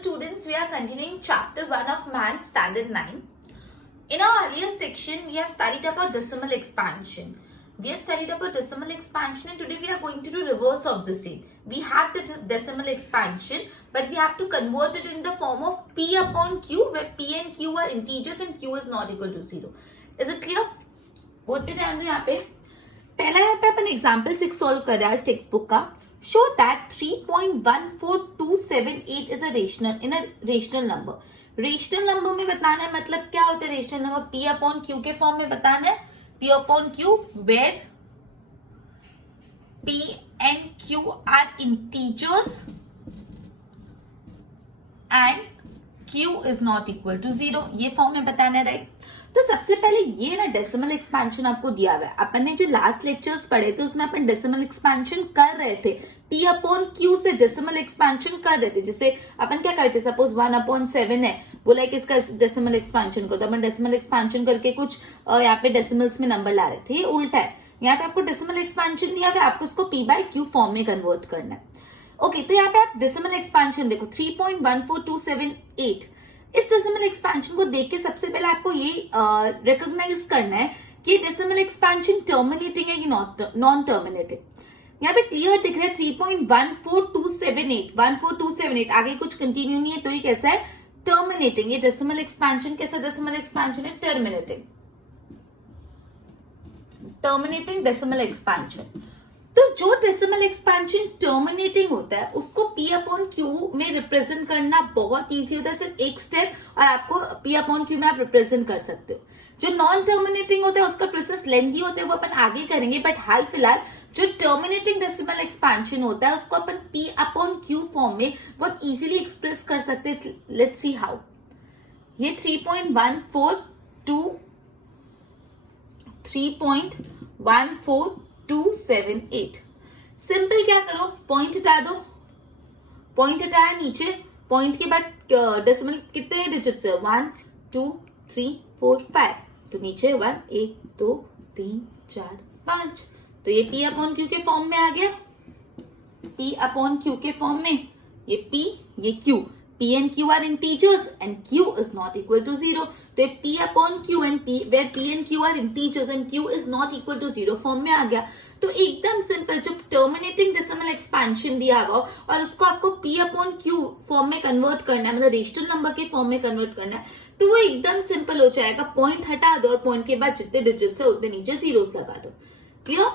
students, we are continuing chapter 1 of Maths Standard 9. In our earlier section, we have studied about decimal expansion. And today we are going to do reverse of the same. We have the decimal expansion, but we have to convert it in the form of P upon Q, where P and Q are integers and Q is not equal to 0. Is it clear? Board पे ध्यान दो यहाँ पे. पहला यहाँ पे अपन example 6 solve कर रहे हैं आज टेक्स्ट बुक का. Show that 3.14278 is a rational number. Rational number में बताना है, मतलब क्या होता है rational number? P upon Q के फॉर्म में बताना है. P upon Q where P and Q are integers and Q is not equal to 0. ये फॉर्म में बताना है, राइट? तो सबसे पहले ये ना डेसिमल एक्सपेंशन आपको दिया हुआ है. अपन ने जो लास्ट लेक्चर्स पढ़े थे उसमें अपन डेसिमल एक्सपेंशन कर रहे थे. P अपॉन Q से डेसिमल एक्सपेंशन कर रहे थे. जैसे अपन क्या करते, सपोज 1/7 है, बोला कि इसका डेसिमल एक्सपेंशन को, तो अपन डेसिमल एक्सपेंशन करके कुछ यहाँ पे डेसिमल्स में नंबर ला रहे थे. ये उल्टा है. यहाँ पे आपको डेसिमल एक्सपेंशन दिया हुआ है, आपको इसको P/Q फॉर्म में कन्वर्ट करना है. ओके, तो यहाँ पे आप डेसिमल एक्सपेंशन देखो 3.14278. इस डेसिमल एक्सपेंशन को देख के सबसे पहले आपको ये रिकॉग्नाइज करना है कि डेसिमल एक्सपेंशन टर्मिनेटिंग है कि नॉन टर्मिनेटिंग. यहाँ पे क्लियर दिख रहा है 3.14278. 14278 आगे कुछ कंटिन्यू नहीं है, तो ये कैसा है? टर्मिनेटिंग. ये डेसिमल एक्सपेंशन कैसा डेसिमल एक्सपेंशन है? टर्मिनेटिंग. Terminating decimal expansion. तो जो डेसिमल एक्सपेंशन टर्मिनेटिंग होता है उसको P अपॉन Q में रिप्रेजेंट करना बहुत इजी होता है. सिर्फ एक स्टेप और आपको P अपॉन Q में आप रिप्रेजेंट कर सकते हो. जो नॉन टर्मिनेटिंग होता है उसका प्रोसेस लेंथी होता है, वो अपन आगे करेंगे. बट हाल फिलहाल जो टर्मिनेटिंग डेसिमल एक्सपेंशन होता है उसको अपन P अपॉन Q फॉर्म में बहुत इजीली एक्सप्रेस कर सकते हैं. Let's see how. ये 3.14278. सिंपल क्या करो, पॉइंट हटा दो. पॉइंट हटाया नीचे, पॉइंट के बाद डेसिमल कितने डिजिट्स है? 1 2 3 4 5. तो नीचे 1 1 2 3 4 5. तो ये P अपॉन Q के फॉर्म में आ गया. P अपॉन Q के फॉर्म में ये P ये Q. P and Q are integers and Q is not equal to 0. तो P upon Q and P where P and Q are integers and Q is not equal to 0 form में आ गया. तो एकदम simple, जो terminating decimal expansion दिया होगा और उसको आपको P upon Q फॉर्म में कन्वर्ट करना है, मतलब रेशनल नंबर के फॉर्म में कन्वर्ट करना है, तो वो एकदम सिंपल हो जाएगा. पॉइंट हटा दो और पॉइंट के बाद जितने डिजिट्स है उतने नीचे जीरोस लगा दो. क्लियर?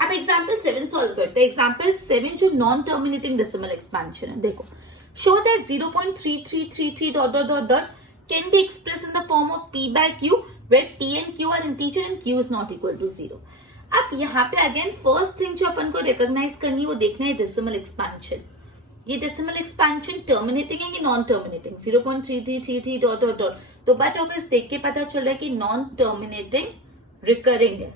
अब एग्जाम्पल 7 सॉल्व करते हैं. एग्जाम्पल 7 जो नॉन टर्मिनेटिंग डेसिमल एक्सपेंशन है. देखो, show that 0.3333 ... can be expressed in the form of P/Q where P and Q are integer and Q is not equal to 0. अब यहाँ पे अगेन फर्स्ट थिंग जो अपन को रिकॉग्नाइज करनी है वो देखना है डेसिमल एक्सपेंशन. ये डेसिमल एक्सपेंशन टर्मिनेटिंग है कि नॉन टर्मिनेटिंग? 0.3333 ... तो बट ऑफ इस देख के पता चल रहा है कि नॉन टर्मिनेटिंग रिकरिंग है.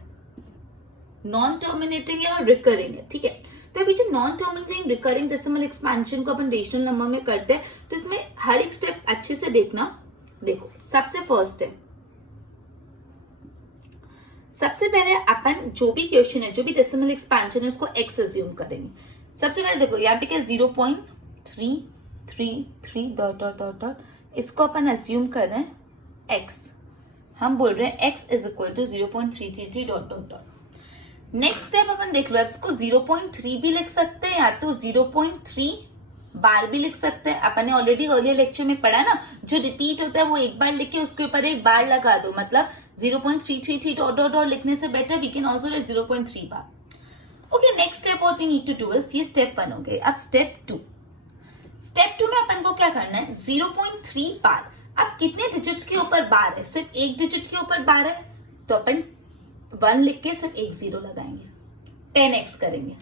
नॉन टर्मिनेटिंग है और रिकरिंग है. ठीक है, तो अभी जो non terminating recurring decimal expansion को अपन रेशनल नंबर में करते हैं, तो इसमें हर एक स्टेप अच्छे से देखना. देखो, सबसे फर्स्ट है, सबसे पहले अपन जो भी क्वेश्चन है, जो भी डेसिमल एक्सपेंशन है, उसको x अज्यूम करेंगे. सबसे पहले देखो यहाँ पे क्या 0.333 ... इसको अपन अज्यूम कर रहे हैं x. हम बोल रहे हैं x is equal to 0.333 ... next step अपन देख लो. अब इसको 0.3 भी लिख सकते हैं या तो 0.3 बार भी लिख सकते हैं. अपन ने ऑलरेडी अर्लियर लेक्चर में पढ़ा ना, जो रिपीट होता है वो एक बार लिख के उसके ऊपर एक बार लगा दो. मतलब 0.333 ... लिखने से better we can also write 0.3 bar. Okay, next step what we need to do is, ये स्टेप 1 हो गए. अब स्टेप 2. स्टेप 2 में अपन को क्या करना है? 0.3 बार. अब कितने डिजिट्स के ऊपर बार है? सिर्फ एक डिजिट के ऊपर बार है, तो अपन 1 लिख के सिर्फ एक 0 लगाएंगे. 10x करेंगे.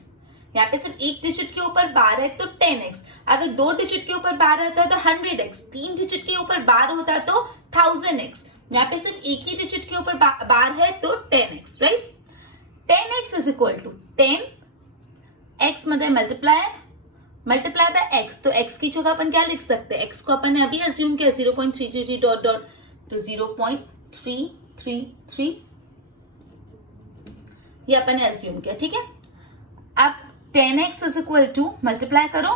यहाँ पे सिर्फ एक डिजिट के ऊपर बार है तो 10x. अगर 2 डिजिट के ऊपर बार रहता है तो 100x. 3 डिजिट के ऊपर बार होता है तो 1000x. यहाँ पे सिर्फ एक ही डिजिट के ऊपर बार है तो 10x, right? 10x is equal to 10x मतलब मल्टीप्लाई बाय x. तो x की जगह अपन क्या लिख सकते हैं? x को अपन ने अभी अज्यूम किया 0.333 ... तो 0.333 ये अपन ने अज्यूम किया. ठीक है, अब 10x is equal to multiply करो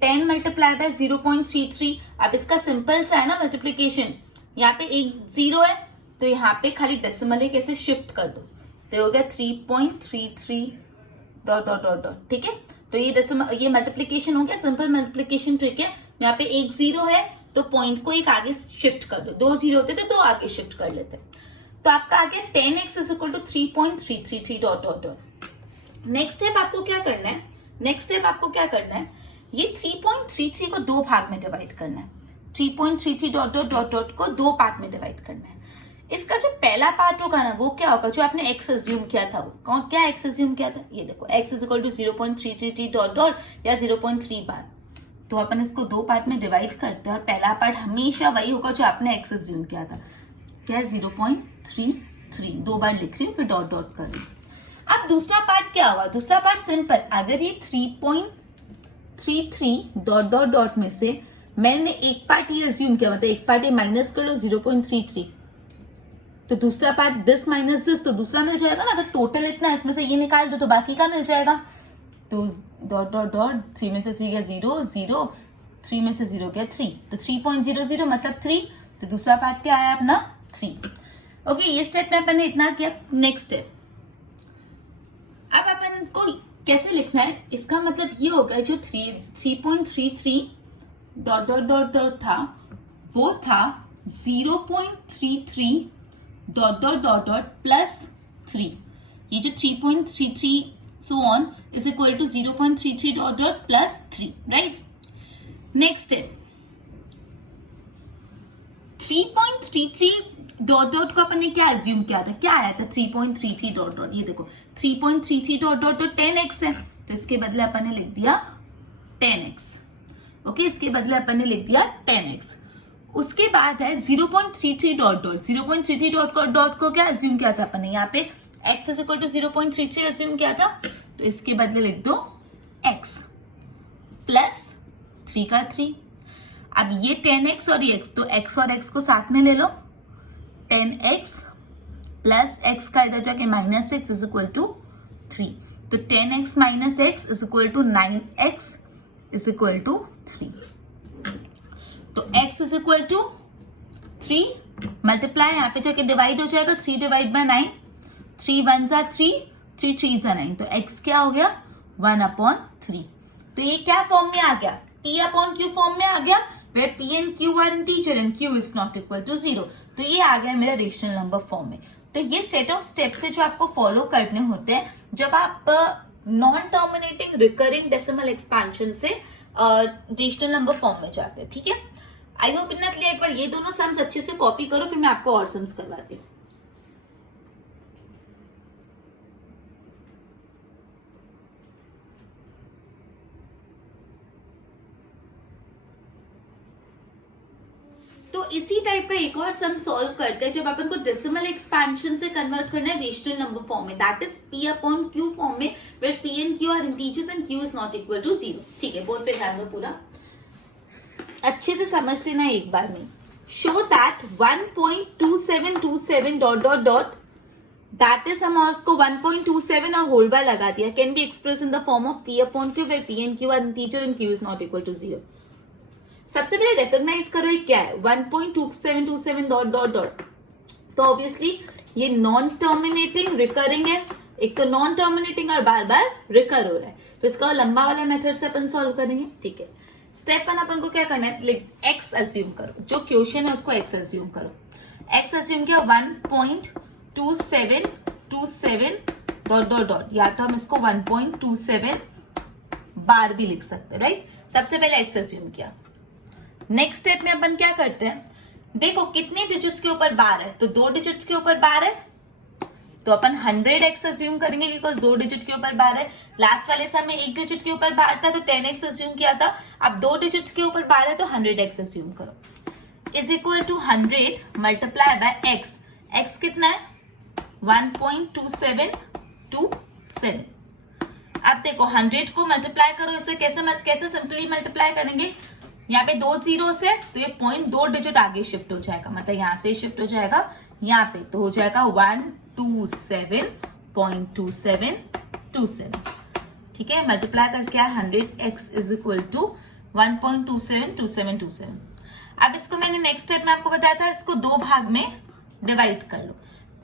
10 मल्टीप्लाई बाय 0.33। अब इसका सिंपल सा है ना मल्टीप्लीकेशन, यहाँ पे एक 0 है तो यहाँ पे खाली डेसिमल है, कैसे शिफ्ट कर दो तो हो गया 3.33 डॉट डॉट डॉट डॉट। ठीक है, तो ये डेसिमल, ये मल्टीप्लीकेशन हो गया, सिंपल मल्टीप्लीकेशन ट्रिक है। यहाँ पे एक 0 है तो पॉइंट को एक आगे शिफ्ट कर दो, 2 0 होते थे तो आगे शिफ्ट कर लेते। तो आपका आ गया 10x is equal to 3.333 dot dot dot. Next step आपको क्या करना है, नेक्स्ट स्टेप आपको क्या करना है, ये 3.33 को 2 भाग में डिवाइड करना है। 3.33 डॉट डॉट डॉट डॉट को 2 पार्ट में डिवाइड करना है। इसका जो पहला पार्ट होगा ना वो क्या होगा, जो आपने x अज्यूम किया था, वो क्या x अज्यूम किया था, ये देखो x is equal to 0.333 dot dot या 0.3 बार। तो अपन इसको 2 पार्ट में डिवाइड करते हैं और पहला पार्ट हमेशा वही होगा जो आपने x अज्यूम किया था, क्या 0.33, 2 बार लिख रही हूँ फिर डॉट डॉट कर रही हूँ। अब दूसरा पार्ट क्या हुआ, दूसरा पार्ट सिंपल, अगर ये 3.33 डॉट डॉट डॉट में से मैंने एक पार्ट ये अज्यूम किया, मतलब एक पार्ट ये माइनस कर लो 0.33, तो दूसरा पार्ट दिस माइनस दिस, तो दूसरा मिल जाएगा ना। अगर टोटल इतना इसमें से ये निकाल दो तो बाकी का मिल जाएगा। तो डॉट डॉट डॉट 3 में से 3 गया 0 0, 3 में से 0 गया 3, तो 3.00 मतलब 3, तो दूसरा पार्ट क्या आया अपना 3। ओके, ये स्टेप में अपन ने इतना किया। नेक्स्ट स्टेप, अब अपन को कैसे लिखना है, इसका मतलब ये होगा जो 3.33 डॉट डॉट डॉट डॉट था वो था 0.33 dot dot dot dot plus 3। ये जो 3.33 so on is equal to 0.33 dot dot plus 3, right. Next step, 3.33 dot dot को अपन ने क्या अज्यूम किया था, क्या आया था 3.33 डॉट डॉट, ये देखो 3.33 डॉट डॉट तो 10x है, तो इसके बदले अपन ने लिख दिया 10x। ओके, इसके बदले अपन ने लिख दिया 10x। उसके बाद है 0.33 डॉट डॉट, 0.33 डॉट को क्या अज्यूम किया था अपन ने, यहाँ पे x is equal to 0.33 assume किया था, तो इसके बदले लिख दो x प्लस 3 का 3। अब ये 10x और ये x, तो x और x को साथ में ले लो, 10x प्लस x का इधर जाके minus x is equal to 3, तो 10x minus x is equal to 9x is equal to 3। तो x is equal to 3 multiply, यहाँ पे जाके डिवाइड हो जाएगा 3 डिवाइड बाय 9, 3 1 जा 3, 3 3 जा 9, तो x क्या हो गया 1/3। तो ये क्या फॉर्म में आ गया, p/q फॉर्म में आ गया, where p and q are integer and q is not equal to 0। तो ये आ गया मेरा रेशनल नंबर फॉर्म में। तो ये सेट ऑफ स्टेप्स है जो आपको फॉलो करने होते हैं जब आप non terminating recurring decimal expansion से रेशनल नंबर फॉर्म में जाते हैं। ठीक है, आई होप इतना क्लियर। एक बार ये दोनों सम्स अच्छे से कॉपी करो, फिर मैं आपको और सम्स करवाती हूँ। तो इसी टाइप का एक और सम सॉल्व करते हैं जब अपन को डेसिमल एक्सपेंशन से कन्वर्ट करना है रेशनल नंबर फॉर्म में, दैट इज p/q फॉर्म में, where p and q are integers and q is not equal to 0। ठीक है, बोर्ड पे ध्यान दो, पूरा अच्छे से समझ लेना है एक बार में। Show that 1.2727 dot dot dot, that is हम उसको 1.27 और होल बार लगा दिया, can be express in the form of p/q where p and q are integer and q is not equal to 0। सबसे पहले रिकॉग्नाइज करो ये क्या है, 1.2727 डॉट डॉट डॉट, तो ऑब्वियसली ये नॉन टर्मिनेटिंग रिकरिंग है, एक तो नॉन टर्मिनेटिंग और बार बार रिकर हो रहा है, तो इसका लंबा वाला मेथड से अपन सॉल्व करेंगे। ठीक है, स्टेप 1 अपन को क्या करना है, x अज्यूम करो, जो क्वेश्चन है उसको x अज्यूम करो। x अज्यूम किया 1.2727 डॉट डॉट डॉट, या तो हम इसको 1.27 बार भी लिख सकते हैं, राइट। सबसे पहले x अज्यूम किया। नेक्स्ट स्टेप में अपन क्या करते हैं, देखो कितने डिजिट्स के ऊपर बार है, तो 2 डिजिट्स के ऊपर बार है, तो अपन 100x अज्यूम करेंगे बिकॉज 2 डिजिट के ऊपर बार है। लास्ट वाले सम में 1 डिजिट के ऊपर बार था तो 10x अज्यूम किया था, अब 2 डिजिट के ऊपर बार है तो 100x अज्यूम करो, is equal to 100 multiply by x। x कितना है 1.2727। अब देखो 100 को मल्टीप्लाई करो, इसे कैसे सिंपली मल्टीप्लाई करेंगे, यहाँ पे 2 zeros है तो ये पॉइंट 2 डिजिट आगे शिफ्ट हो जाएगा, मतलब यहाँ से शिफ्ट हो जाएगा यहाँ पे, तो हो जाएगा 127.2727। ठीक है, मल्टीप्लाई करके 100x इज इक्वल टू 1.272727। अब इसको मैंने नेक्स्ट स्टेप में आपको बताया था, इसको दो भाग में डिवाइड कर लो।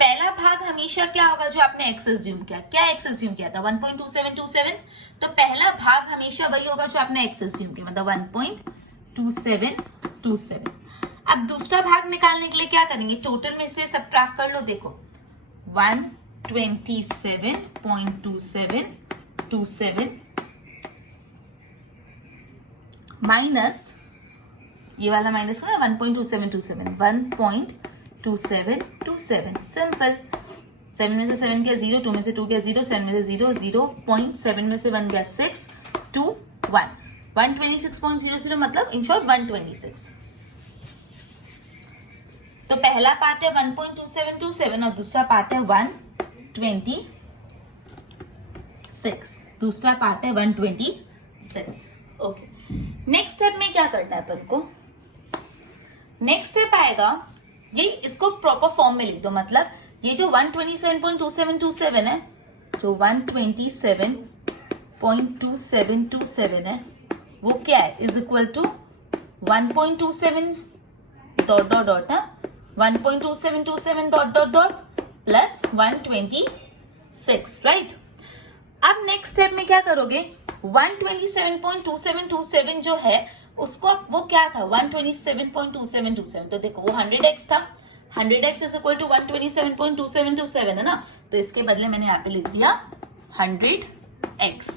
पहला भाग हमेशा क्या होगा, जो आपने एक्स एज्यूम किया, क्या एक्स एज्यूम किया था 1.2727, तो पहला भाग हमेशा वही होगा जो आपने एक्स एज्यूम किया, मतलब 1.2727। अब दूसरा भाग निकालने के लिए क्या करेंगे, टोटल में से सबट्रैक्ट कर लो। देखो 127.2727 माइनस ये वाला माइनस का 1.2727, 1.2727 सिंपल। 7 में से 7 गया 0, 2 में से 2 गया 0, 7 में से 0, 0.7 में से 1 गया 6, 2, 1, 126.00 मतलब इन शॉर्ट 126। तो पहला पार्ट है 1.2727 और दूसरा पार्ट है 126। दूसरा पार्ट है 126। ओके, नेक्स्ट स्टेप में क्या करना है अपन को, नेक्स्ट स्टेप आएगा ये, इसको प्रॉपर फॉर्म में लिख दो। मतलब ये जो 127.2727 है, जो 127.2727 है वो क्या है, is equal to 1.27 dot dot dot 1.2727 dot dot dot plus 126, right. अब नेक्स्ट स्टेप में क्या करोगे, 127.2727 जो है उसको वो क्या था 127.2727, तो देखो वो 100x था, 100x इज इक्वल टू 127.2727 है ना, तो इसके बदले मैंने यहाँ पे लिख दिया 100x।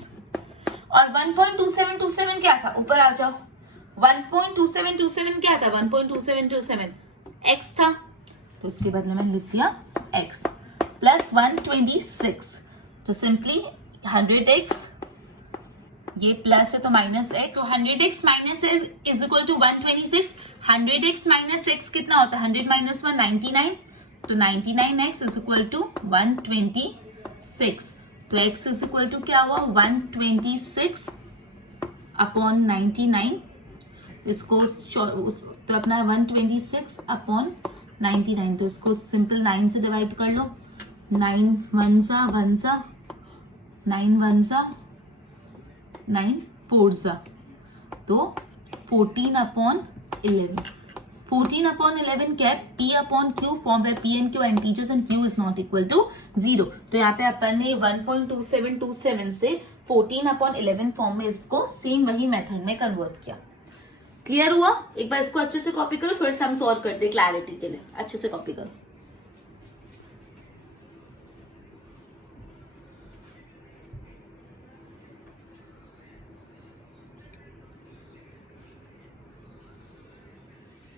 और 1.2727 क्या था, ऊपर आ जाओ, 1.2727 क्या था, 1.2727 x था, तो इसके बदले मैंने लिख दिया x प्लस 126, तो सिंपली 100x, ये प्लस है तो माइनस x, तो 100x minus is equal to 126। 100x minus x कितना होता है, 100 माइनस 1 99, तो 99x इज इक्वल टू 126, तो x इज इक्वल टू क्या हुआ 126 अपॉन 99, इसको तो अपना 126 अपॉन 99, तो इसको सिंपल 9 से डिवाइड कर लो, 9 1 सा 1 सा, 9 1 सा 9 4 सा, तो 14 अपॉन 11। 14 अपॉन 11 क्या है, p अपॉन q फॉर्म है, p and q integers and q is not equal to 0, तो यहाँ पे अपन ने 1.2727 से 14 अपॉन 11 फॉर्म में इसको सेम वही मेथड में कन्वर्ट किया। क्लियर हुआ, एक बार इसको अच्छे से कॉपी करो, फिर से हम सॉल्व करते हैं क्लैरिटी के लिए, अच्छे से कॉपी करो।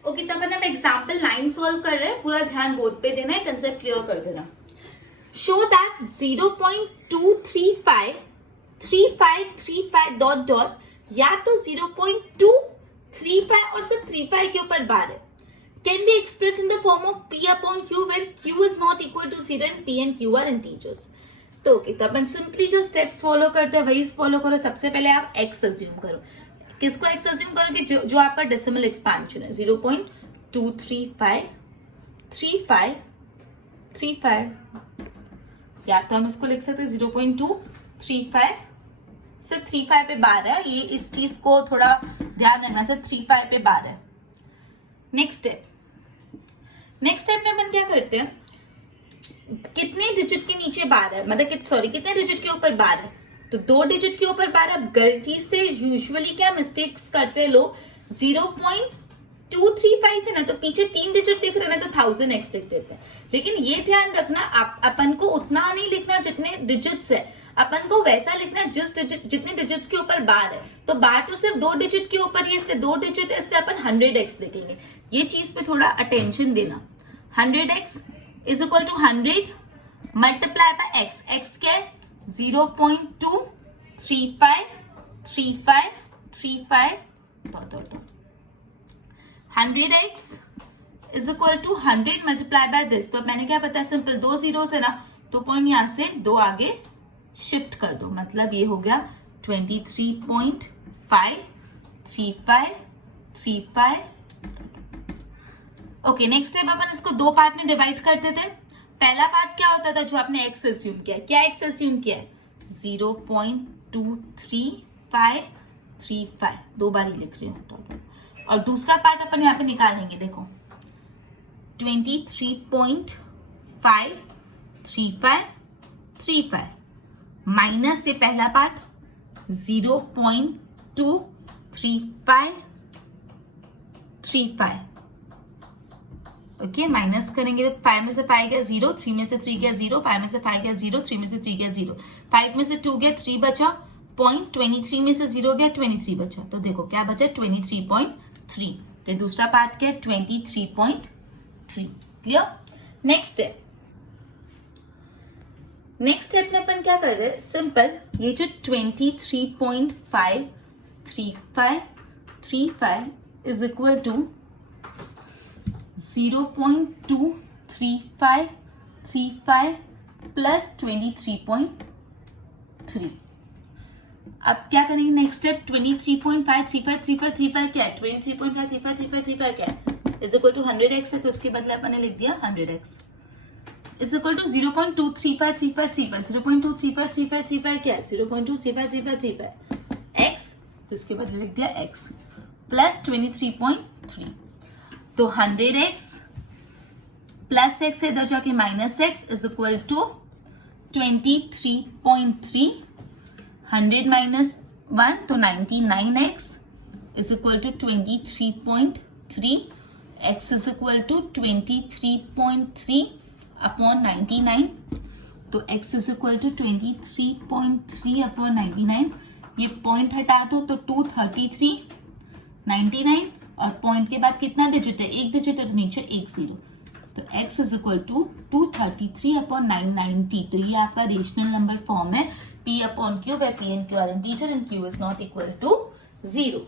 ओके, तब अपन अब एग्जाम्पल 9 सॉल्व कर रहे हैं, पूरा ध्यान बोर्ड पे देना है, कंसेप्ट क्लियर कर देना। शो दैट 0.2353535 डॉट डॉट या तो 0.235 और सिर्फ 35 के ऊपर बार है, can be express in the form of p upon q where q is not equal to 0 and p and q are integers. तो ओके, तो अपन सिंपली जो स्टेप्स फॉलो करते हैं वही फॉलो करो। सबसे पहले आप x अज्यूम करो, किसको x अज्यूम करोगे, जो आपका डेसिमल एक्सपेंशन है 0.2353535, या तो हम इसको लिख सकते हैं 0.235, सिर्फ 35 पे बार है, ये इस चीज को थोड़ा ध्यान रखना, सिर्फ 35 पे बार है। नेक्स्ट स्टेप में अपन क्या करते हैं, कितने डिजिट के नीचे बार है, मतलब कितने डिजिट के ऊपर बार है, तो 2 डिजिट के ऊपर बार। अब गलती से यूजुअली क्या मिस्टेक्स करते हैं लोग, 0.235 है ना, तो पीछे 3 डिजिट दिख रहे ना, तो 1000x लिख देते हैं। लेकिन ये ध्यान रखना, अपन को उतना नहीं लिखना जितने डिजिट्स है, अपन को वैसा लिखना जितने डिजिट्स के ऊपर बार है। तो बार तो सिर्फ 2 डिजिट के ऊपर ही, इसलिए 2 डिजिट है, इसलिए अपन 100x लिखेंगे। ये चीज पे थोड़ा अटेंशन देना। 100x is equal to 100 multiply by x, x क्या है 0.2353535 dot dot dot. 100x is equal to 100 multiply by this, तो मैंने क्या बताया, सिंपल 2 जीरोस है ना, तो पॉइंट यहां से 2 आगे शिफ्ट कर दो, मतलब ये हो गया 23.53535। ओके, नेक्स्ट स्टेप अपन इसको 2 पार्ट में डिवाइड करते थे। पहला पार्ट क्या होता था, जो आपने x अज्यूम किया, क्या x अज्यूम किया है 0.235 35, 2 बार ही लिख रही हूँ टोटल। और दूसरा पार्ट अपन यहाँ पे निकालेंगे, देखो 23.53535 माइनस ये पहला पार्ट 0.23535। ओके, माइनस करेंगे तो 5 में से 5 गया 0, 3 में से 3 गया 0, 5 में से 5 गया 0, 3 में से 3 गया 0, 5 में से 2 गया 3 बचा, 0.23 में से 0 गया 23 बचा। तो देखो क्या बचा 23.3। तो दूसरा पार्ट क्या है 23.3। क्लियर। नेक्स्ट स्टेप में अपन क्या कर रहे हैं, सिंपल ये जो 23.53535 इज इक्वल टू 0.23535 प्लस 23.3। अब क्या करेंगे नेक्स्ट स्टेप, 23.5353535 क्या है, 23.5353535 क्या है, इज इक्वल टू 100x है, तो उसके बदले अपन ने लिख दिया 100x इज इक्वल टू 0.2353535 0.2353535 क्या है, 0.2353535 x, तो इसके बदले लिख दिया x प्लस 23.3। तो 100x प्लस x है इधर जाके minus x is equal to 23.3, 100 minus 1 तो 99x is equal to 23.3, x is equal to 23.3 upon 99, तो x is equal to 23.3 upon 99। ये पॉइंट हटा दो तो 233, 99 और पॉइंट के बाद कितना डिजिट है, एक डिजिट है, नीचे एक 0, तो x is equal to 233 upon 990। तो ये आपका रेशनल नंबर फॉर्म है p upon q, where p and q are integer and q is not equal to 0।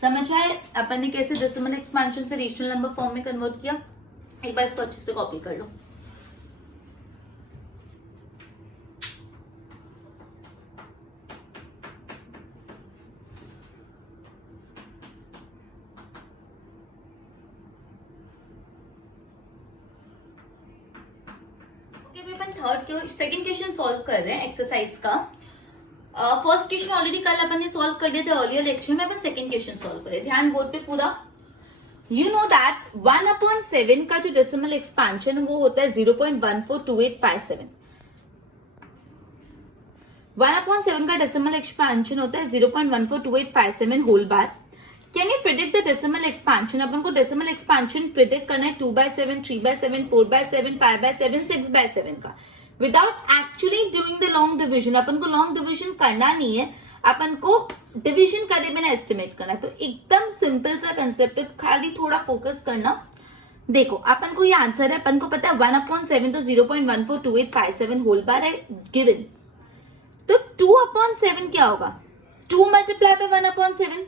समझ आए अपन ने कैसे डेसिमल एक्सपेंशन से रेशनल नंबर फॉर्म में कन्वर्ट किया। एक बार इसको अच्छे से कॉपी कर लो। सेकंड क्वेश्चन सॉल्व कर रहे हैं एक्सरसाइज का। फर्स्ट क्वेश्चन ऑलरेडी कल अपन ने सॉल्व कर दिया था अर्लियर लेक्चर में, अपन सेकंड क्वेश्चन सॉल्व करें। ध्यान बोर्ड पे पूरा। यू नो दैट 1/7 का जो डेसिमल एक्सपेंशन वो होता है 0.142857। 1/7 का डेसिमल एक्सपेंशन होता है 0.142857 whole bar. Can you predict the decimal expansion. अपन को डेसिमल एक्सपेंशन प्रिडिक्ट करना है 2/7, 3/7, 4/7, 5/7, 6/7 का, without actually doing the long division. अपन को लॉन्ग डिविजन करना नहीं है, अपन को डिविजन करे बिना एस्टिमेट करना है। तो एकदम सिंपल सा कंसेप्ट है, खाली थोड़ा फोकस करना। देखो अपन को ये आंसर है, अपन को पता है 1/7 तो 0.142857 होल बार है गिवन। तो 2/7 क्या होगा, 2 मल्टीप्लाई बाय 1/7।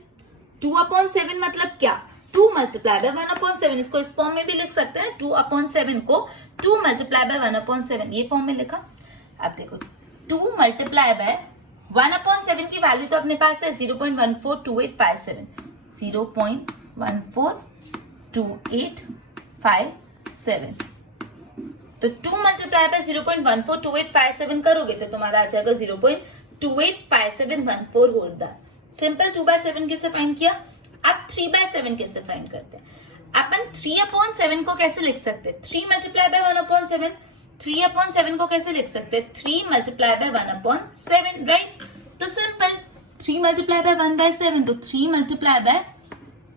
2/7 मतलब क्या, 2 मल्टीप्लाई बाय 1/7। इसको इस फॉर्म में भी लिख सकते हैं, 2/7 को 2 मल्टीप्लाई बाय 1/7 ये फॉर्म में लिखा। अब देखो 2 मल्टीप्लाई बाय 1/7 की वैल्यू तो अपने पास है 0.142857, 0.142857। तो 2 मल्टीप्लाई बाय 0.142857 करोगे तो तुम्हारा आ जाएगा 0.285714 होल बार। सिंपल 2/7 कैसे फाइंड किया। अब 3/7 कैसे फाइंड करते हैं। अपन 3/7 को कैसे लिख सकते हैं, 3 मल्टीप्लाई बाय 1/7। 3/7 को कैसे लिख सकते हैं, 3 मल्टीप्लाई बाय 1/7, राइट। तो सिंपल 3 मल्टीप्लाई बाय 1/7, तो 3 मल्टीप्लाई बाय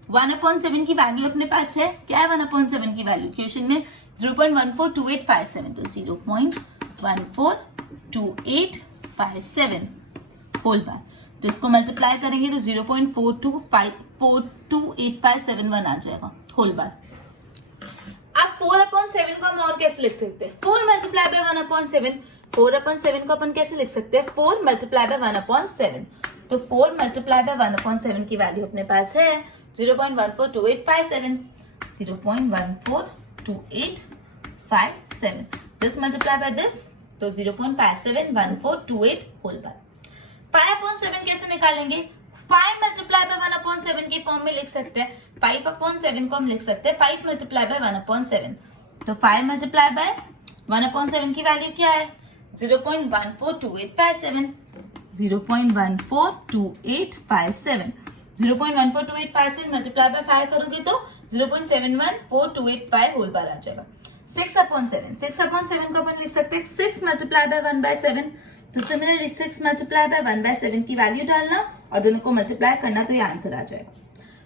1/7 की वैल्यू अपने पास है, क्या है 1/7 की वैल्यू क्वेश्चन में 0.142857, तो 0.142857 होल बार। तो इसको मल्टीप्लाई करेंगे तो 0.428571 आ जाएगा होल बार। अब 4/7 को हम और कैसे लिख सकते हैं, 4 मल्टीप्लाई बाय 1/7। 4/7 को अपन कैसे लिख सकते हैं, 4 मल्टीप्लाई बाय 1/7। तो 4 मल्टीप्लाई बाय 1/7 की वैल्यू अपने पास है 0.142857, 0.142857। दिस मल्टीप्लाई बाय दिस, तो 0.571428 होल बार। 5/7 कैसे निकालेंगे, 5 मल्टीप्लाई बाय 1/7 के फॉर्म में लिख सकते हैं। 5/7 को हम लिख सकते हैं 5 मल्टीप्लाई बाय 1/7। तो 5 मल्टीप्लाई बाय 1/7 की वैल्यू क्या है 0.142857, 0.142857। 0.14285 मल्टीप्लाई बाय 5 करोगे तो 0.714285 होल बार आ जाएगा। 6/7 6/7 को अपन लिख सकते हैं 6 मल्टीप्लाई बाय 1/7। तो सिमिलरली 6 मल्टीप्लाई बाय 1/7 की वैल्यू डालना और दोनों को मल्टीप्लाई करना तो ये आंसर आ जाएगा।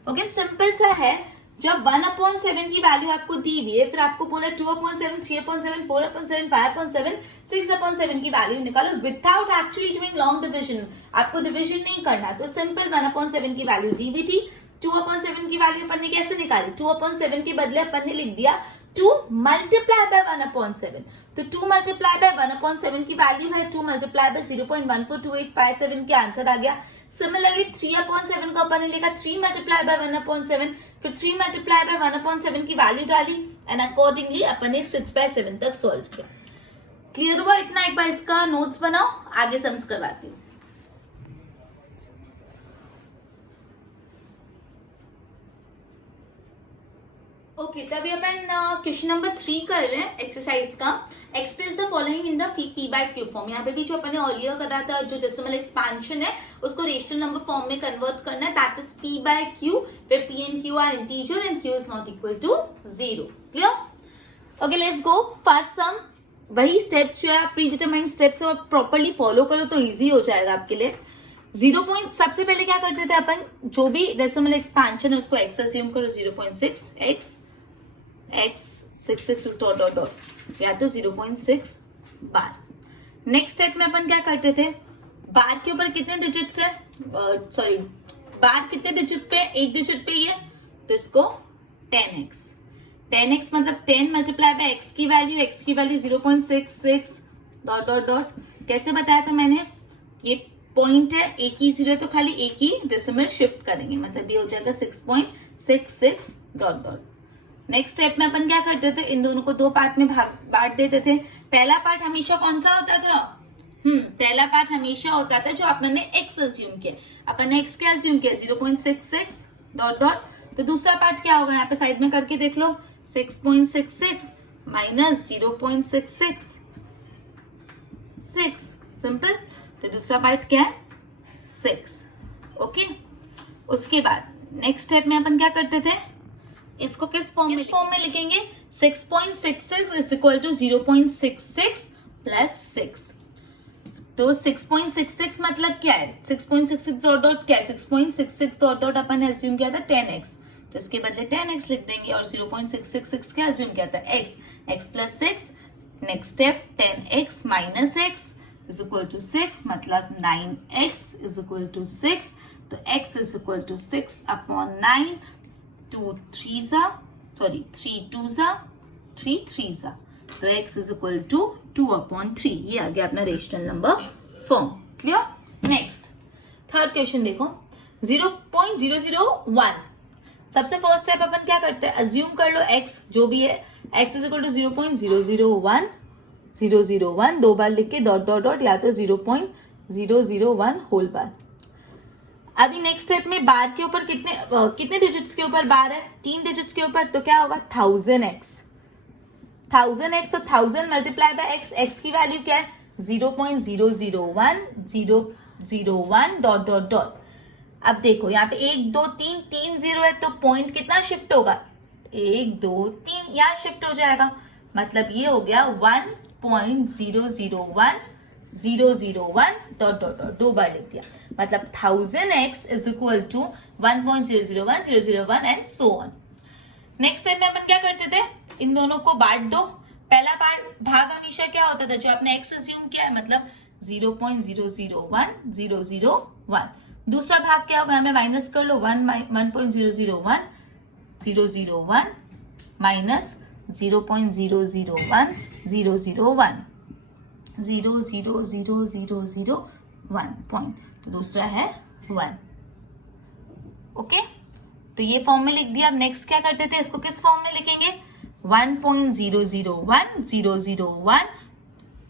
ओके, सिंपल सा है। जब 1/7 की वैल्यू आपको दी हुई है, फिर आपको बोला 2/7, 3/7, 4/7, 5/7, 6/7 की वैल्यू निकालो without actually doing long division. आपको डिविजन नहीं करना, तो सिंपल 1/7 की वैल्यू दी हुई थी। 2/7 की वैल्यू अपन ने कैसे निकाली? 2/7 के बदले अपन ने लिख दिया 2 मल्टीप्लाई बाय 1/7। तो 2 मल्टीप्लाई बाय 1/7 की वैल्यू है 2 मल्टीप्लाई बाय 0.142857 के आंसर आ गया। सिमिलरली 3/7 को अपन ने लिखा 3 मल्टीप्लाई बाय 1/7, फिर 3 मल्टीप्लाई बाय 1/7 की वैल्यू डाली एंड अकॉर्डिंगली अपन ने 6/7 तक सॉल्व किया। क्लियर हुआ इतना? एक बार इसका नोट्स बनाओ, आगे सम्स करवाती हूँ। ओके, तभी अपन क्वेश्चन नंबर 3 कर रहे हैं एक्सरसाइज का। Express the following in the P by Q form. यहाँ पे भी जो अपन ने अर्लियर करा था, जो डेसिमल एक्सपेंशन है उसको रेशनल नंबर फॉर्म में कन्वर्ट करना है। That is P by Q, where P and Q are integer and Q is not equal to 0। Clear? Okay, let's go. First some, वही स्टेप्स जो है आप प्रीडिटरमाइंड स्टेप्स आप प्रॉपर्ली फॉलो करो तो इजी हो जाएगा आपके लिए। 0 पॉइंट सबसे पहले क्या करते थे अपन, जो भी डेसिमल एक्सपेंशन है उसको एक्स अज्यूम करो 0.6 x 666 डॉट डॉट डॉट या तो 0.6 बार। नेक्स्ट स्टेप में अपन क्या करते थे, बार के ऊपर कितने डिजिट्स है, सॉरी बार कितने डिजिट पे, एक डिजिट पे ही है, तो इसको 10x मतलब 10 मल्टीप्लाई बाय x की वैल्यू 0.66 डॉट डॉट डॉट। कैसे बताया था मैंने, ये पॉइंट है, एक ही जीरो है तो खाली एक ही डेसिमल शिफ्ट करेंगे, मतलब ये हो जाएगा 6.66 डॉट डॉट। नेक्स्ट स्टेप में अपन क्या करते थे, इन दोनों को दो पार्ट में बांट देते थे। पहला पार्ट हमेशा कौन सा होता था, पहला पार्ट हमेशा होता था जो अपन ने x अज्यूम किया, अपन ने x क्या अज्यूम किया 0.66 डॉट डॉट। तो दूसरा पार्ट क्या होगा, यहाँ पे साइड में करके देख लो, 6.66 माइनस 0.66 6, सिंपल। तो दूसरा पार्ट क्या है 6। ओके, उसके बाद नेक्स्ट स्टेप में अपन क्या करते थे, इसको किस फॉर्म में लिखेंगे, 6.66 इज इक्वल टू 0.66 प्लस 6। तो 6.66 मतलब क्या है, 6.66 डॉट डॉट क्या है, 6.66 डॉट डॉट अपन ने अज्यूम किया था 10x, तो इसके बदले 10x लिख देंगे, और 0.666 क्या अज्यूम किया था x plus 6। Next step 10x minus x is equal to 6, मतलब 9x इज इक्वल टू 6। तो x is equal to 6 upon 9, 3 2 3 3 तो x is equal to 2 upon 3। ये आ गया अपना rational number form. Clear? Next third question देखो, 0.001। सबसे first step अपन क्या करते हैं, अज्यूम कर लो x जो भी है, x इज इक्वल टू 0.001 दो बार लिख के डॉट डॉट डॉट, या तो 0.001 होल बार। अभी नेक्स्ट स्टेप में बार के ऊपर कितने डिजिट्स के ऊपर बार है, 3 डिजिट्स के ऊपर, तो क्या होगा 1000x। तो 1000 मल्टीप्लाई बाय x की वैल्यू क्या है 0.001 डॉट डॉट डॉट। अब देखो यहाँ पे 1 2 3 0 है, तो पॉइंट कितना शिफ्ट होगा, 1 2 3 यहाँ शिफ्ट हो जाएगा, मतलब ये हो गया 1.001 डॉट डॉट डॉट, दो बार लिख दिया, मतलब 1000x is equal to 1.001 and so on. Next step में अपन क्या करते थे, इन दोनों को बांट दो। पहला भाग हमेशा क्या होता था, जो आपने x अज्यूम किया है, मतलब 0.001 दूसरा भाग क्या होगा, हमें माइनस कर लो, 1.001 माइनस 0.001 पॉइंट, तो दूसरा है 1। ओके, तो ये फॉर्म में लिख दिया। अब नेक्स्ट क्या करते थे, इसको किस फॉर्म में लिखेंगे, 1.001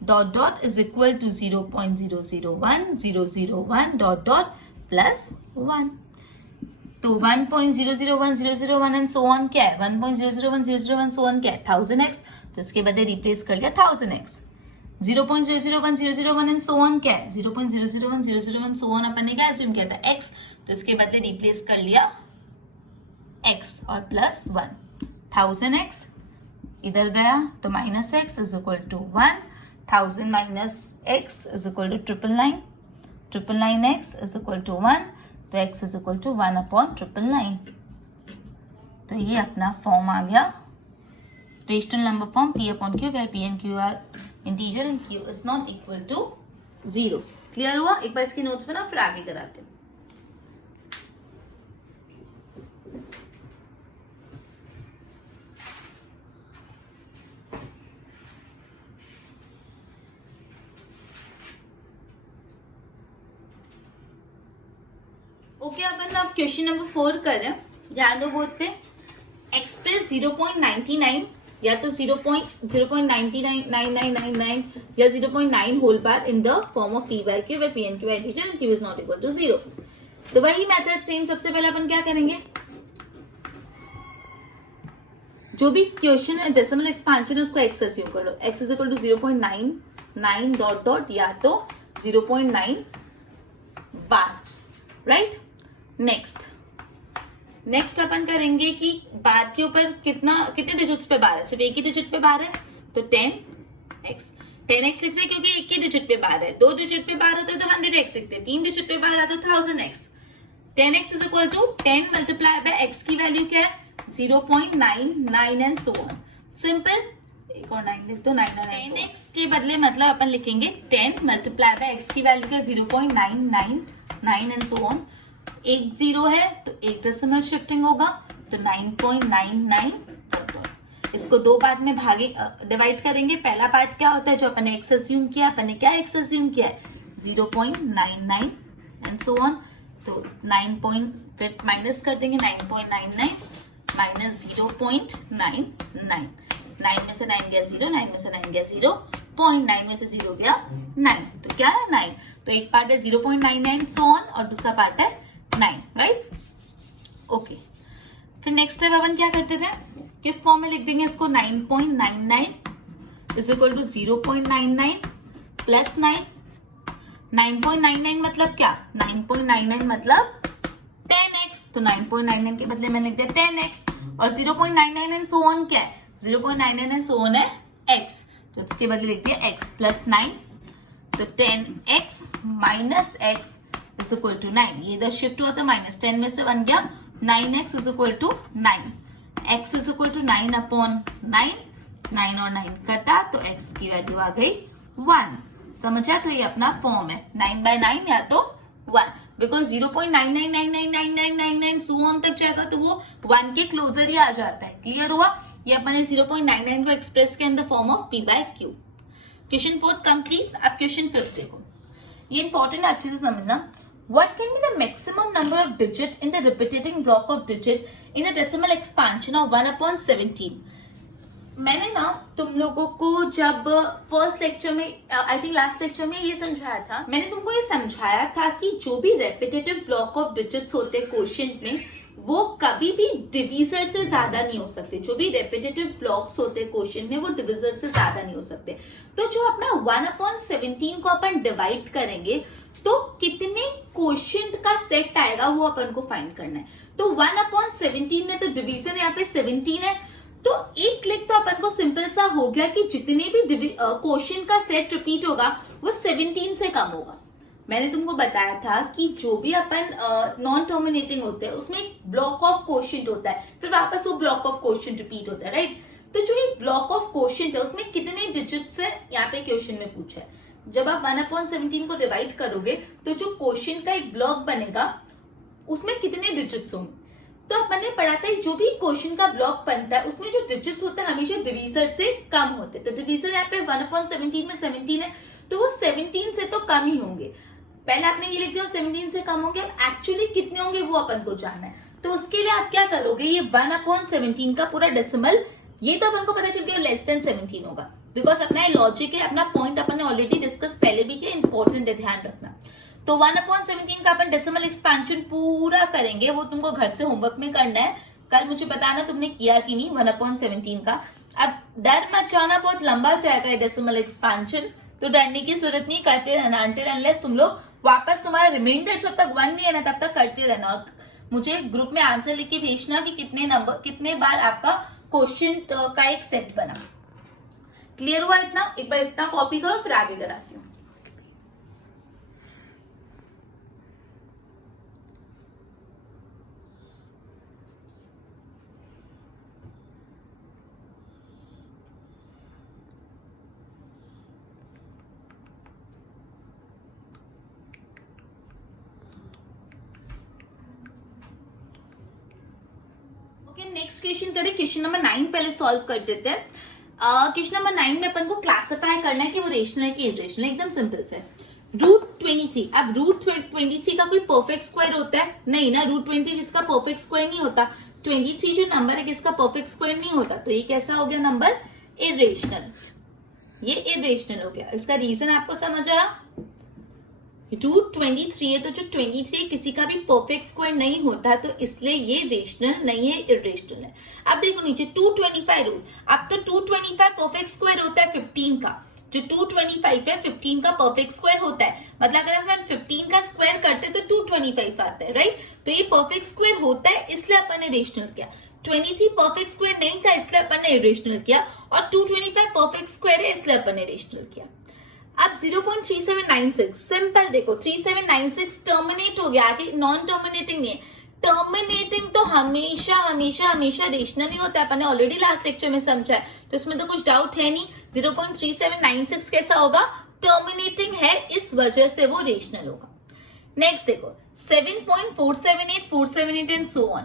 dot dot is equal to 0.001 dot dot plus 1। तो 1.001 एंड सो ऑन क्या है, 1.001 सो ऑन क्या है 1000x, तो इसके बदले रिप्लेस कर लिया 1000x। 0.001001 एंड सो ऑन क्या है 0.001001 सो ऑन अपन ने क्या एज्यूम किया था x, तो इसके बदले रिप्लेस कर लिया x और प्लस 1 1000x इधर गया तो minus x is equal to 1 1000 minus x is equal to 999x is equal to 1, तो x is equal to 1 upon 999। तो ये अपना फॉर्म आ गया rational number form p upon q, where p and q are integer and q is not equal to 0। Clear हुआ? एक बार इसकी notes बना फिर आगे कराते हैं। ओके अपन अब क्वेश्चन नंबर 4 कर रहे हैं। ध्यान दो बोर्ड पे, एक्सप्रेस 0.99 या तो 0.999999 या 0.9 whole bar in the form of p by q where p and q are integer and q is not equal to 0। तो वही मेथड सेम, सबसे पहले अपन क्या करेंगे, जो भी क्वेश्चन है डेसिमल एक्सपेंशन है उसको x अज्यूम कर लो, x is equal to 0.99 dot dot या तो 0.9 बार, राइट। नेक्स्ट अपन करेंगे कि बार के ऊपर कितने डिजिट्स पे बार है, सिर्फ एक ही डिजिट पे बार है तो 10x लिख रहे हैं क्योंकि एक ही डिजिट पे बार है, 2 डिजिट पे बार होता है तो 100x लिखते हैं, 3 डिजिट पे बार है तो 1000x। 10x is equal to 10 multiply by x की वैल्यू क्या है 0.99 एंड सो ऑन। सिंपल, एक और 9 लिख दो, 10x के बदले मतलब अपन लिखेंगे 10 मल्टीप्लाई बाय x की वैल्यू क्या 0.999 एंड सो ऑन। एक 0 है तो एक डेसिमल शिफ्टिंग होगा तो 9.99। इसको दो पार्ट में डिवाइड करेंगे। पहला पार्ट क्या होता है जो अपन ने x अज्यूम किया, अपन ने क्या x अज्यूम किया है 0.99 एंड सो ऑन, तो 9 फिर माइनस कर देंगे 9.99 माइनस 0.99, 9 में से 9 गया 0, 9 में से 9 गया 0, 0.9 में से 0 गया 9, तो क्या है 9। तो एक पार्ट है 0.99 सो ऑन और दूसरा पार्ट है 9, राइट। ओके, फिर नेक्स्ट स्टेप अपन क्या करते थे, किस फॉर्म में लिख देंगे इसको 9.99 इज इक्वल टू 0.99 प्लस 9। 9.99 मतलब क्या, 9.99 मतलब 10x, तो 9.99 के बदले मैंने लिख दिया 10x और 0.99 एंड सो ऑन क्या है 0.99 एंड सो ऑन है x, तो इसके बदले लिख दिया x प्लस 9, तो 10x minus x is equal to 9। ये इधर शिफ्ट हुआ था माइनस 10 में से बन गया 9x is equal to 9, x is equal to 9 upon 9, 9 और 9 कटा तो x की वैल्यू आ गई 1। समझा? तो ये अपना फॉर्म है 9/9 या तो 1, बिकॉज 0.99999999 सो ऑन तक जाएगा तो वो 1 के क्लोजर ही आ जाता है। क्लियर हुआ? ये अपन ने 0.99 को एक्सप्रेस किया in the form of p by q। Question 4 complete. अब क्वेश्चन 5 देखो, ये इंपॉर्टेंट अच्छे से समझना। What can be the maximum number of digit in the repeating block of digit in the decimal expansion of 1/17? मैंने ना तुम लोगों को जब फर्स्ट लेक्चर में, आई थिंक लास्ट लेक्चर में ये समझाया था, मैंने तुमको ये समझाया था कि जो भी रेपिटेटिव ब्लॉक ऑफ डिजिट्स होते हैं क्वोशिएंट में वो कभी भी डिवीजर से ज्यादा नहीं हो सकते। जो भी रेपिटेटिव ब्लॉक्स होते हैं क्वोशिएंट में वो डिवीजर से ज्यादा नहीं हो सकते। तो जो अपना 1/17 को अपन डिवाइड करेंगे तो कितने क्वोशिएंट का सेट आएगा वो अपन को फाइंड करना है। तो 1/17 में तो डिवीजन यहाँ पे 17 है, तो एक क्लिक तो अपन को सिंपल सा हो गया कि जितने भी क्वोशिएंट का सेट रिपीट होगा वो 17 से कम होगा। मैंने तुमको बताया था कि जो भी अपन नॉन टर्मिनेटिंग होते हैं उसमें एक ब्लॉक ऑफ क्वोशिएंट होता है, फिर वापस वो ब्लॉक ऑफ क्वोशिएंट रिपीट होता है, राइट। तो जो एक ब्लॉक ऑफ क्वोशिएंट है उसमें कितने डिजिट्स है यहाँ पे क्वेश्चन में पूछा है। जब आप 1/17 को डिवाइड करोगे तो जो क्वोशिएंट का एक ब्लॉक बनेगा उसमें कितने डिजिट्स होंगे। तो अपन ने पढ़ा था जो भी क्वोशिएंट का ब्लॉक बनता है उसमें जो डिजिट्स होते हैं हमेशा डिवीजर से कम होते हैं। तो डिवीजर यहाँ पे 1/17 में 17 है तो वो 17 से तो कम ही होंगे। पहले आपने ये लिख दिया 17 से कम होंगे, एक्चुअली कितने होंगे वो अपन को जानना है। तो उसके लिए आप क्या करोगे, ये 1/17 का पूरा डेसिमल, ये तो अपन को पता चल गया लेस देन 17 होगा, बिकॉज अपना लॉजिक है, अपना पॉइंट अपन ने ऑलरेडी डिस्कस पहले भी किया, इंपॉर्टेंट है ध्यान रखना। तो 1/17 का अपन डेसिमल एक्सपेंशन पूरा करेंगे, वो तुमको घर से होमवर्क में करना है। कल मुझे बताना तुमने किया कि नहीं 1/17 का। अब डर मत जाना, बहुत लंबा जाएगा डेसिमल एक्सपेंशन, तो डरने की जरूरत नहीं, करते रहना अनटिल अनलेस तुम लोग वापस तुम्हारा रिमाइंडर जब तक 1 नहीं है ना तब तक करते रहना। मुझे ग्रुप में आंसर लिख के भेजना कि कितने बार आपका क्वेश्चन का एक सेट बना। क्लियर हुआ इतना? एक बार इतना कॉपी करो फिर आगे कराती हूँ। नेक्स्ट क्वेश्चन करें, क्वेश्चन नंबर 9 पहले सॉल्व कर देते हैं। क्वेश्चन नंबर 9 में अपन को क्लासिफाई करना है कि वो रेशनल है कि इरेशनल। एकदम सिंपल से √23। अब √23 का कोई परफेक्ट स्क्वायर होता है? नहीं ना, √23 किसका परफेक्ट स्क्वायर नहीं होता। 23 जो नंबर है किसका परफेक्ट स्क्वायर नहीं होता, तो ये कैसा हो गया नंबर? इरेशनल। ये इरेशनल हो गया। इसका रीजन आपको समझ आया? √23 है तो जो 23 किसी का भी परफेक्ट स्क्वायर नहीं होता, तो इसलिए ये रेशनल नहीं है, इरेशनल है। अब देखो नीचे 225 रूल। अब तो 225 परफेक्ट स्क्वायर होता है 15 का। जो 225 है 15 का परफेक्ट स्क्वायर होता है, मतलब अगर हम 15 का स्क्वायर करते तो 225 आता है, राइट। तो ये परफेक्ट स्क्वायर होता है इसलिए अपन ने रेशनल किया। 23 परफेक्ट स्क्वायर नहीं था इसलिए अपन ने इरेशनल किया, और 225 परफेक्ट स्क्वायर है इसलिए अपन ने रेशनल किया। अब 0.3796 सिंपल देखो, 3796 टर्मिनेट हो गया, आगे नॉन टर्मिनेटिंग नहीं है। टर्मिनेटिंग तो हमेशा हमेशा हमेशा रेशनल ही होता है, अपन ने ऑलरेडी लास्ट लेक्चर में समझा है, तो इसमें तो कुछ डाउट है नहीं। 0.3796 कैसा होगा? टर्मिनेटिंग है, इस वजह से वो रेशनल होगा। नेक्स्ट देखो 7.478 478 एंड सो ऑन।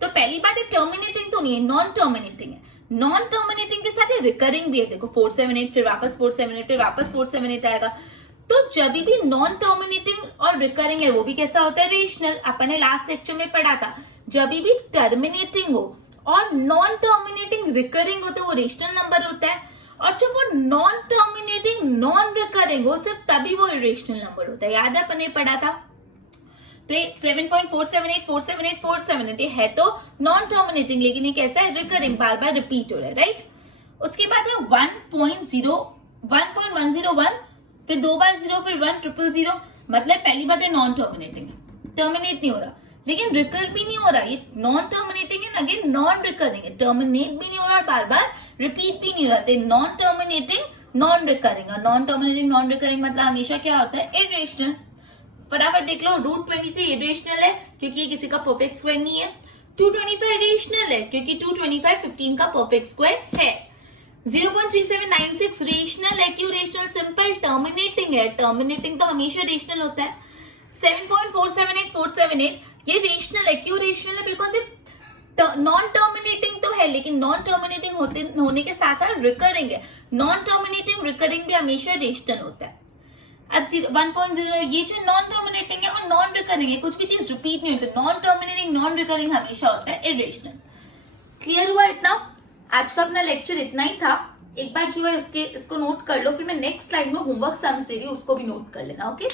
तो पहली बात है टर्मिनेटिंग तो नहीं है, नॉन टर्मिनेटिंग है। नॉन टर्मिनेटिंग के साथ रिकरिंग भी है। देखो 478 फिर वापस 478 फिर वापस 478 आएगा। तो जब भी नॉन टर्मिनेटिंग और रिकरिंग है वो भी कैसा होता है? रेशनल। अपन ने लास्ट लेक्चर में पढ़ा था, जब भी टर्मिनेटिंग हो और नॉन टर्मिनेटिंग रिकरिंग हो तो वो रेशनल नंबर होता है, और जब वो नॉन टर्मिनेटिंग नॉन रिकरिंग हो सिर्फ तभी वो इरेशनल नंबर होता है। याद है अपन ने पढ़ा था। तो ये 7.478 478 478 ये है तो नॉन टर्मिनेटिंग, लेकिन ये कैसा है? रिकरिंग, बार बार रिपीट हो रहा है, राइट। उसके बाद है 1.101 फिर 2 बार 0 फिर 1 000, मतलब पहली बात है नॉन टर्मिनेटिंग है, टर्मिनेट नहीं हो रहा, लेकिन रिकर भी नहीं हो रहा। ये नॉन टर्मिनेटिंग है, अगेन नॉन रिकरिंग है, टर्मिनेट भी नहीं हो रहा, बार बार रिपीट भी नहीं हो रहा। नॉन टर्मिनेटिंग नॉन रिकरिंग, और नॉन टर्मिनेटिंग नॉन रिकरिंग मतलब हमेशा क्या होता है? इरेशनल। फटाफट देख लो, √23 इरेशनल है क्योंकि ये किसी का परफेक्ट स्क्वायर नहीं है। 225 इरेशनल है क्योंकि 225 15 का परफेक्ट स्क्वायर है। 0.3796 रेशनल है। क्यों रेशनल? सिंपल, टर्मिनेटिंग है, टर्मिनेटिंग तो हमेशा रेशनल होता है। 7.478 478 ये रेशनल है। क्यों रेशनल है? बिकॉज ये नॉन टर्मिनेटिंग तो है, लेकिन नॉन टर्मिनेटिंग होने के साथ साथ रिकरिंग है। नॉन टर्मिनेटिंग रिकरिंग भी हमेशा रेशनल होता है। अब 1.0 ये जो नॉन टर्मिनेटिंग है और नॉन रिकरिंग है, कुछ भी चीज रिपीट नहीं होती, नॉन टर्मिनेटिंग नॉन रिकरिंग हमेशा होता है इरेशनल। क्लियर हुआ इतना? आज का अपना लेक्चर इतना ही था। एक बार जो है इसको नोट कर लो, फिर मैं नेक्स्ट स्लाइड में होमवर्क सम्स दे रही हूँ, उसको भी नोट कर लेना। ओके।